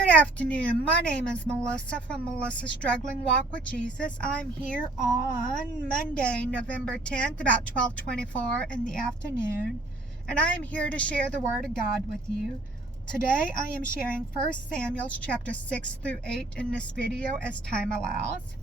Good afternoon. My name is Melissa from Melissa's Struggling Walk with Jesus. I'm here on Monday, November 10th, about 12:24 in the afternoon, and I am here to share the Word of God with you. Today I am sharing 1 Samuel chapter 6 through 8 in this video as time allows.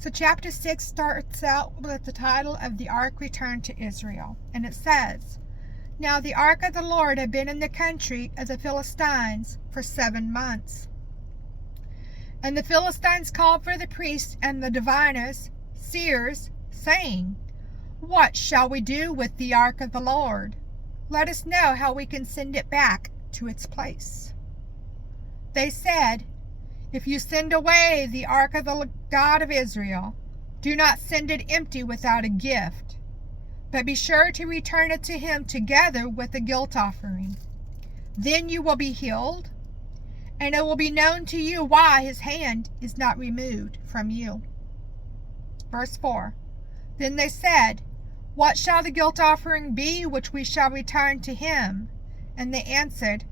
So chapter 6 starts out with the title of the Ark Returned to Israel, and it says, "Now the ark of the Lord had been in the country of the Philistines for 7 months. And the Philistines called for the priests and the diviners, seers, saying, 'What shall we do with the ark of the Lord? Let us know how we can send it back to its place.' They said, 'If you send away the ark of the God of Israel, do not send it empty without a gift, but be sure to return it to him together with a guilt offering. Then you will be healed, and it will be known to you why his hand is not removed from you.'" Verse 4. "Then they said, 'What shall the guilt offering be which we shall return to him?' And they answered,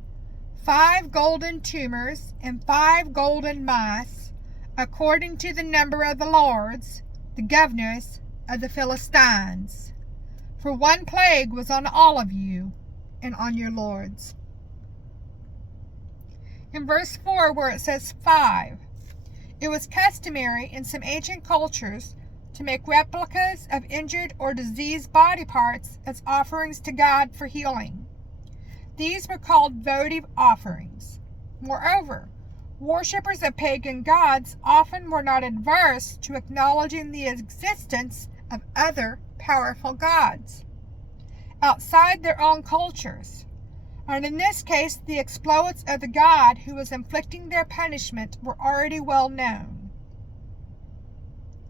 5 golden tumors and 5 golden mice, according to the number of the lords, the governors of the Philistines. For 1 plague was on all of you and on your lords." In verse 4, where it says 5, it was customary in some ancient cultures to make replicas of injured or diseased body parts as offerings to God for healing. These were called votive offerings. Moreover, worshippers of pagan gods often were not adverse to acknowledging the existence of other powerful gods outside their own cultures. And in this case, the exploits of the God who was inflicting their punishment were already well known.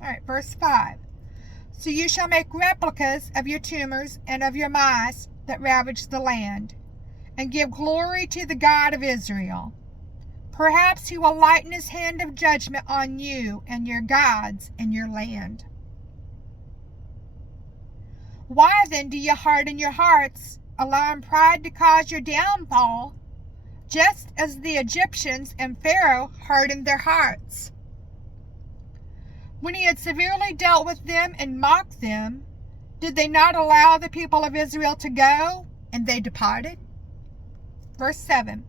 Alright, verse 5. "So you shall make replicas of your tumors and of your mice that ravage the land, and give glory to the God of Israel. Perhaps he will lighten his hand of judgment on you and your gods in your land. Why then do you harden your hearts, allowing pride to cause your downfall, just as the Egyptians and Pharaoh hardened their hearts? When he had severely dealt with them and mocked them, did they not allow the people of Israel to go, and they departed?" Verse 7.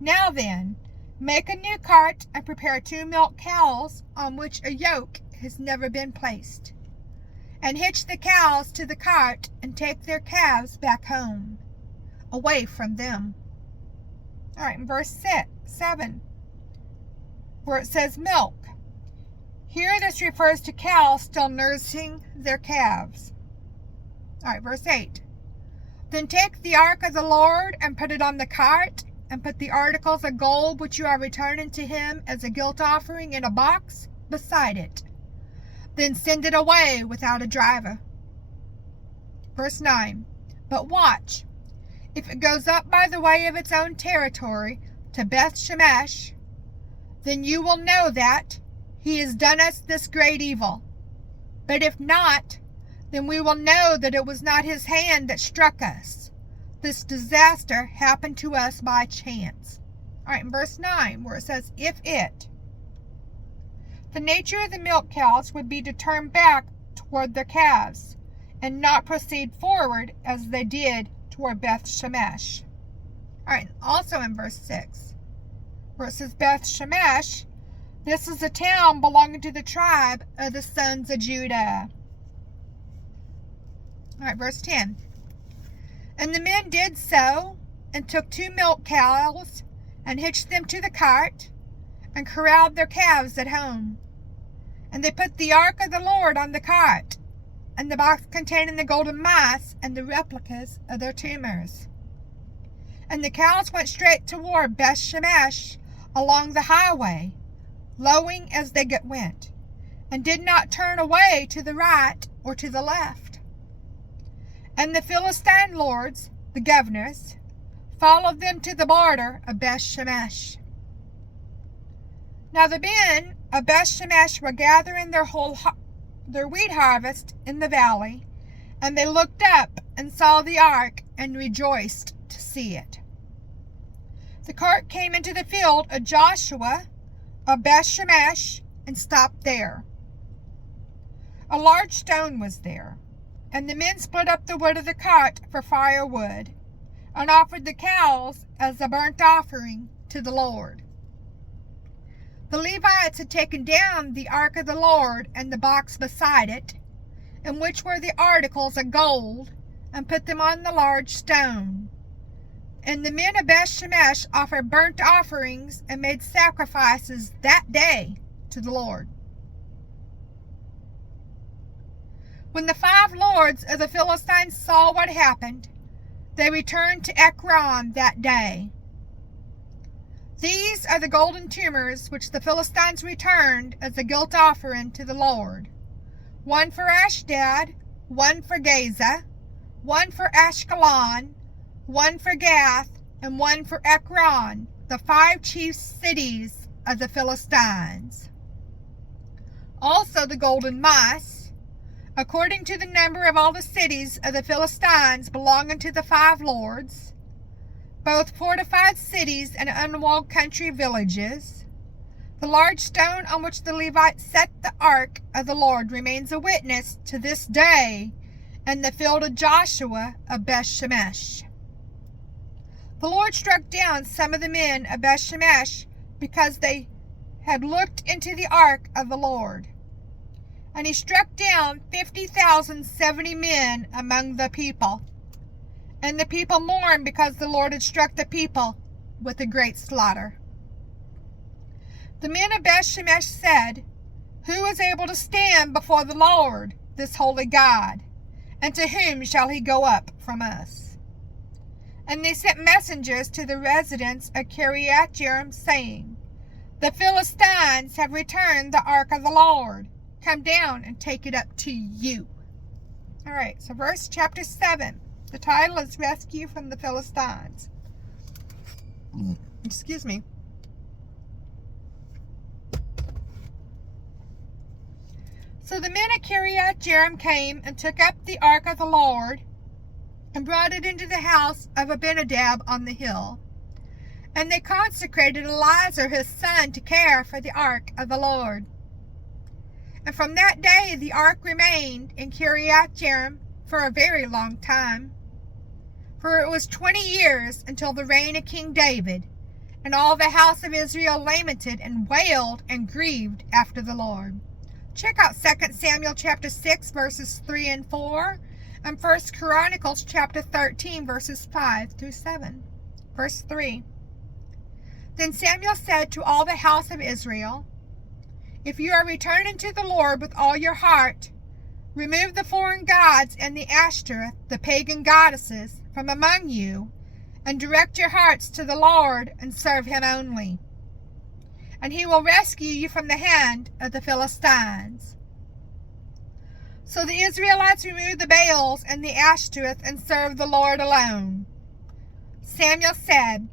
"Now then, make a new cart and prepare 2 milk cows on which a yoke has never been placed. And hitch the cows to the cart and take their calves back home, away from them." All right, in verse 7, where it says milk. Here this refers to cows still nursing their calves. All right, verse 8. "Then take the ark of the Lord and put it on the cart, and put the articles of gold which you are returning to him as a guilt offering in a box beside it. Then send it away without a driver." Verse 9. "But watch, if it goes up by the way of its own territory to Beth Shemesh, then you will know that he has done us this great evil. But if not, then we will know that it was not his hand that struck us. This disaster happened to us by chance." All right, in verse 9, where it says, "If it." The nature of the milk cows would be to turn back toward their calves and not proceed forward as they did toward Beth Shemesh. All right, also in verse 6, where it says Beth Shemesh, this is a town belonging to the tribe of the sons of Judah. All right, verse 10. "And the men did so, and took 2 milk cows, and hitched them to the cart, and corralled their calves at home. And they put the ark of the Lord on the cart, and the box containing the golden mice and the replicas of their tumors. And the cows went straight toward Beth Shemesh along the highway, lowing as they went, and did not turn away to the right or to the left. And the Philistine lords, the governors, followed them to the border of Beth Shemesh. Now the men of Beth Shemesh were gathering their wheat harvest in the valley, and they looked up and saw the ark and rejoiced to see it. The cart came into the field of Joshua of Bethshemesh and stopped there. A large stone was there, and the men split up the wood of the cart for firewood, and offered the cows as a burnt offering to the Lord. The Levites had taken down the ark of the Lord and the box beside it, in which were the articles of gold, and put them on the large stone. And the men of Bethshemesh offered burnt offerings and made sacrifices that day to the Lord. When the 5 lords of the Philistines saw what happened, they returned to Ekron that day. These are the golden tumors which the Philistines returned as a guilt offering to the Lord: 1 for Ashdod, 1 for Gaza, 1 for Ashkelon, 1 for Gath, and 1 for Ekron, the 5 chief cities of the Philistines. Also the golden mice, according to the number of all the cities of the Philistines belonging to the 5 lords, both fortified cities and unwalled country villages. The large stone on which the Levites set the ark of the Lord remains a witness to this day in the field of Joshua of Bethshemesh. The Lord struck down some of the men of Bethshemesh because they had looked into the ark of the Lord. And he struck down 50,070 men among the people. And the people mourned because the Lord had struck the people with a great slaughter. The men of Bethshemesh said, "Who is able to stand before the Lord, this holy God? And to whom shall he go up from us?" And they sent messengers to the residents of Kiriath-Jearim, saying, "The Philistines have returned the ark of the Lord. Come down and take it up to you." All right, so chapter 7. The title is Rescue from the Philistines. Excuse me. So the men of Kiriath-Jearim came and took up the ark of the Lord and brought it into the house of Abinadab on the hill. And they consecrated Eleazar his son to care for the ark of the Lord. And from that day the ark remained in Kiriath-Jearim for a very long time. For it was 20 years until the reign of King David, and all the house of Israel lamented and wailed and grieved after the Lord. Check out 2 Samuel chapter 6 verses 3 and 4, and 1 Chronicles chapter 13 verses 5 through 7. Verse 3. Then Samuel said to all the house of Israel, "If you are returning to the Lord with all your heart, remove the foreign gods and the Ashtoreth, the pagan goddesses, from among you, and direct your hearts to the Lord and serve him only. And he will rescue you from the hand of the Philistines." So the Israelites removed the Baals and the Ashtoreth and served the Lord alone. Samuel said,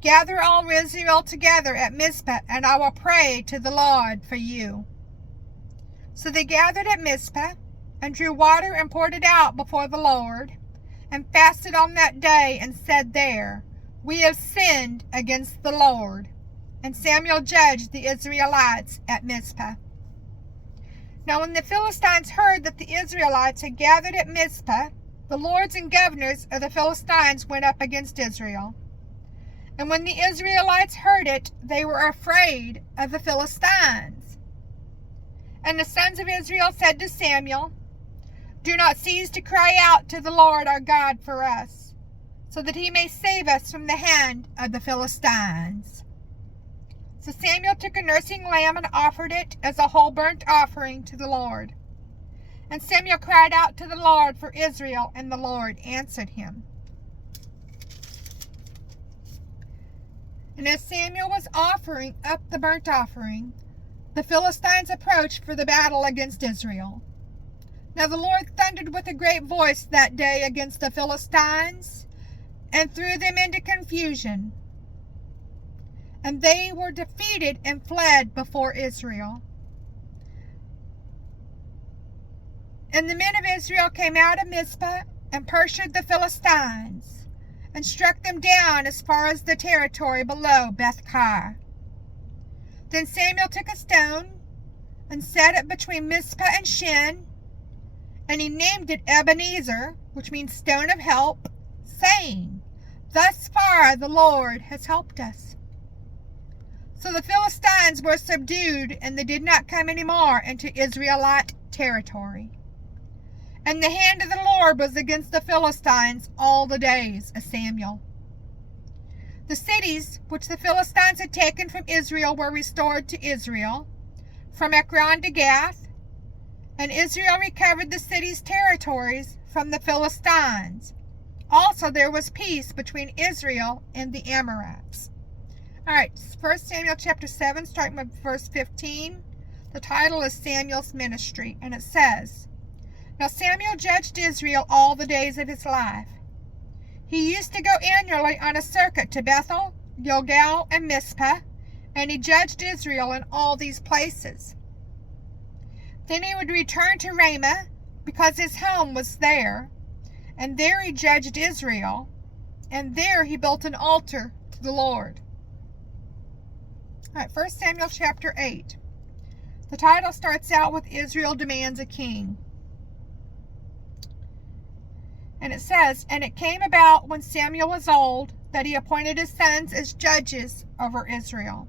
"Gather all Israel together at Mizpah, and I will pray to the Lord for you." So they gathered at Mizpah, and drew water and poured it out before the Lord, and fasted on that day, and said there, "We have sinned against the Lord." And Samuel judged the Israelites at Mizpah. Now when the Philistines heard that the Israelites had gathered at Mizpah, the lords and governors of the Philistines went up against Israel. And when the Israelites heard it, they were afraid of the Philistines. And the sons of Israel said to Samuel, "Do not cease to cry out to the Lord our God for us, so that he may save us from the hand of the Philistines." So Samuel took a nursing lamb and offered it as a whole burnt offering to the Lord. And Samuel cried out to the Lord for Israel, and the Lord answered him. And as Samuel was offering up the burnt offering, the Philistines approached for the battle against Israel. Now the Lord thundered with a great voice that day against the Philistines, and threw them into confusion. And they were defeated and fled before Israel. And the men of Israel came out of Mizpah and pursued the Philistines. and struck them down as far as the territory below Beth-car. Then Samuel took a stone and set it between Mizpah and Shin, and he named it Ebenezer, which means stone of help, saying, "Thus far the Lord has helped us." So the Philistines were subdued, and they did not come any more into Israelite territory. And the hand of the Lord was against the Philistines all the days of Samuel. The cities which the Philistines had taken from Israel were restored to Israel, from Ekron to Gath, and Israel recovered the cities' territories from the Philistines. Also there was peace between Israel and the Amorites. All right, 1 Samuel chapter 7, starting with verse 15. The title is Samuel's Ministry, and it says, "Now Samuel judged Israel all the days of his life. He used to go annually on a circuit to Bethel, Gilgal, and Mizpah, and he judged Israel in all these places. Then he would return to Ramah, because his home was there, and there he judged Israel, and there he built an altar to the Lord." All right, 1 Samuel chapter 8. The title starts out with Israel demands a king. And it says, "And it came about when Samuel was old that he appointed his sons as judges over Israel.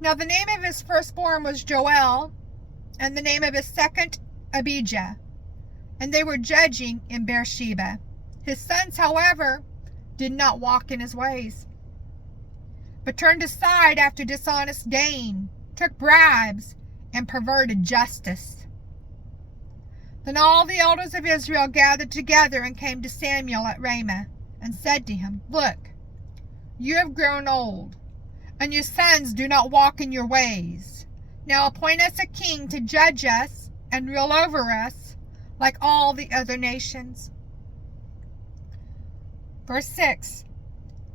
Now the name of his firstborn was Joel, and the name of his second Abijah, and they were judging in Beersheba. His sons, however, did not walk in his ways, but turned aside after dishonest gain, took bribes, and perverted justice. Then all the elders of Israel gathered together and came to Samuel at Ramah, and said to him, 'Look, you have grown old, and your sons do not walk in your ways. Now appoint us a king to judge us and rule over us like all the other nations.'" Verse 6.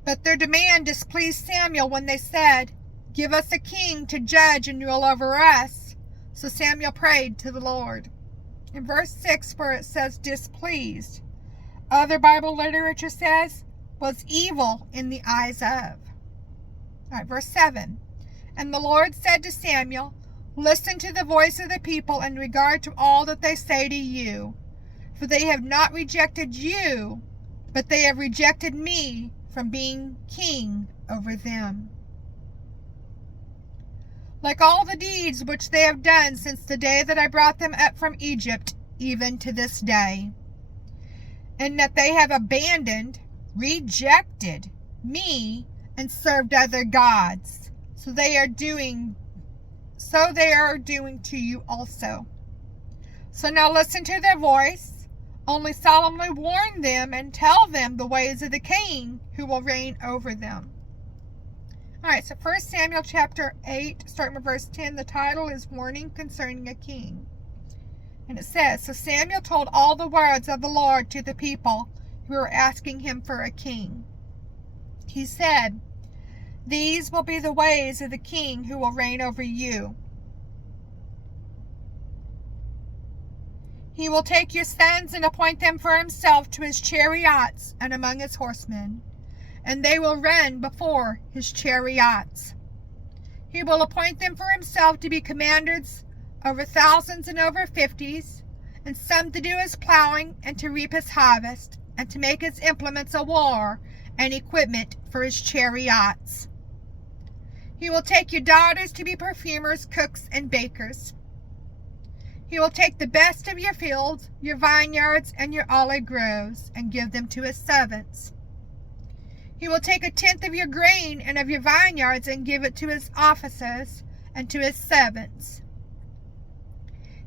But their demand displeased Samuel when they said, "Give us a king to judge and rule over us." So Samuel prayed to the Lord. In verse 6, where it says displeased, other Bible literature says was evil in the eyes of. All right, verse 7. "And the Lord said to Samuel, Listen to the voice of the people in regard to all that they say to you, for they have not rejected you, but they have rejected me from being king over them. Like all the deeds which they have done since the day that I brought them up from Egypt, even to this day, and that they have abandoned, rejected me, and served other gods. So they are doing to you also. So now listen to their voice. Only solemnly warn them and tell them the ways of the king who will reign over them." All right, so 1 Samuel chapter 8, starting with verse 10, the title is Warning Concerning a King. And it says, "So Samuel told all the words of the Lord to the people who were asking him for a king. He said, 'These will be the ways of the king who will reign over you. He will take your sons and appoint them for himself to his chariots and among his horsemen, and they will run before his chariots. He will appoint them for himself to be commanders over thousands and over 50s, and some to do his plowing and to reap his harvest, and to make his implements of war and equipment for his chariots. He will take your daughters to be perfumers, cooks, and bakers. He will take the best of your fields, your vineyards, and your olive groves, and give them to his servants. He will take 1/10 of your grain and of your vineyards and give it to his officers and to his servants.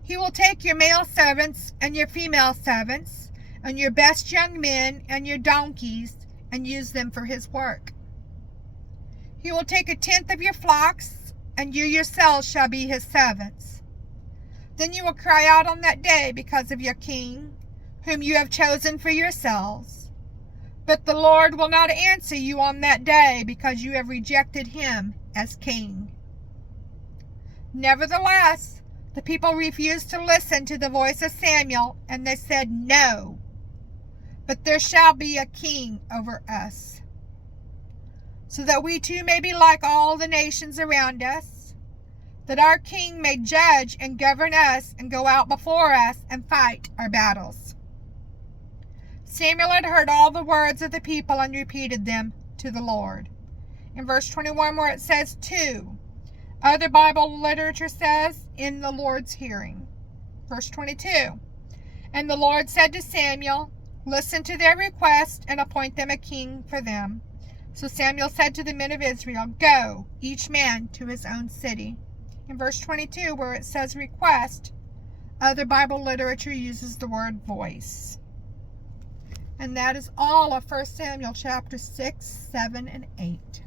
He will take your male servants and your female servants, and your best young men and your donkeys, and use them for his work. He will take 1/10 of your flocks, and you yourselves shall be his servants. Then you will cry out on that day because of your king, whom you have chosen for yourselves. But the Lord will not answer you on that day, because you have rejected him as king." Nevertheless, the people refused to listen to the voice of Samuel, and they said, "No." but there shall be a king over us, so that we too may be like all the nations around us, that our king may judge and govern us and go out before us and fight our battles. Samuel had heard all the words of the people and repeated them to the Lord. In verse 21, where it says to, other Bible literature says, in the Lord's hearing. Verse 22, and the Lord said to Samuel, listen to their request and appoint them a king for them. So Samuel said to the men of Israel, go, each man to his own city. In verse 22, where it says request, other Bible literature uses the word voice. And that is all of 1 Samuel chapter 6, 7, and 8.